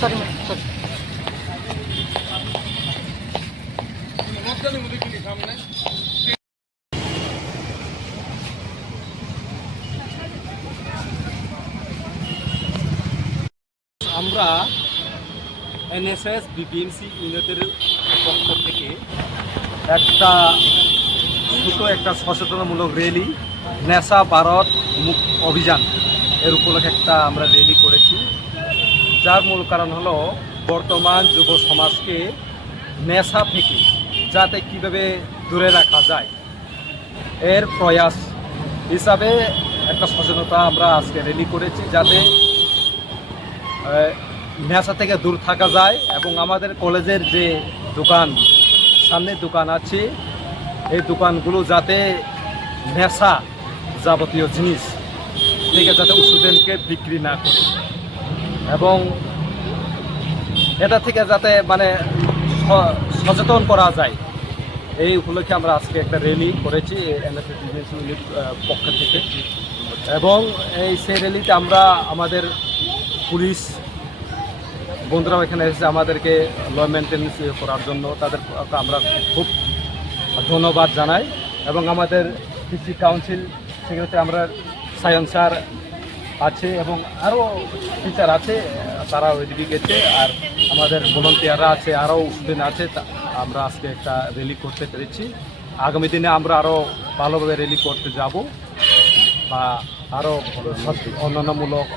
Sorry আমরা NSS বিপিএমসি ইউনিটের পক্ষ থেকে একটা সচেতনমূলক র্যালি নেশা ভারত মুক্ত অভিযান এর উপলক্ষে আমরা র্যালি করেছি, যার মূল কারণ হলো বর্তমান যুব সমাজকে নেশা থেকে যাতে কীভাবে দূরে রাখা যায় এর প্রয়াস হিসাবে একটা সচেতনতা আমরা আজকে র্যালি করেছি, যাতে নেশা থেকে দূর থাকা যায় এবং আমাদের কলেজের যে সামনে দোকান আছে এই দোকানগুলো যাতে নেশা যাবতীয় জিনিস থেকে যাতে স্টুডেন্টকে বিক্রি না করে এবং এটা থেকে যাতে সচেতন করা যায় এই উপলক্ষে আমরা আজকে একটা র্যালি করেছি এনএসএস ইউনিট পক্ষ থেকে। এবং সেই র্যালিতে আমরা আমাদের পুলিশ বন্ধুরাও এখানে এসেছে আমাদেরকে ল মেনটেন্যান্স করার জন্য, তাদের আমরা খুব ধন্যবাদ জানাই। এবং আমাদের কৃষি কাউন্সিল সেক্ষেত্রে আমরা সায়ন স্যার আছে এবং আরও টিচার আছে, তারা ওইদিকে গেছে, আর আমাদের ভলান্টিয়াররা আছে, আরও স্টুডেন্ট আছে। আমরা আজকে একটা র্যালি করতে পেরেছি। আগামী দিনে আমরা আরও ভালোভাবে র্যালি করতে যাব বা আরও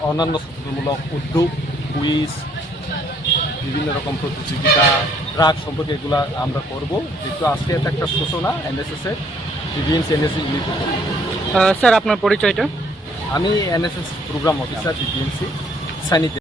অন্যান্য সচেতনমূলক উদ্যোগ, কুইজ, বিভিন্ন রকম প্রতিযোগিতা, ট্রাক সম্পর্কে এগুলো আমরা করব। যেহেতু আজকে এটা একটা সূচনা এনএসএসের বিপিএমসি এনএসএস ইউনিট। স্যার আপনার পরিচয়টা? আমি এনএসএস প্রোগ্রাম অফিসার বিপিএমসি সানিধ্য।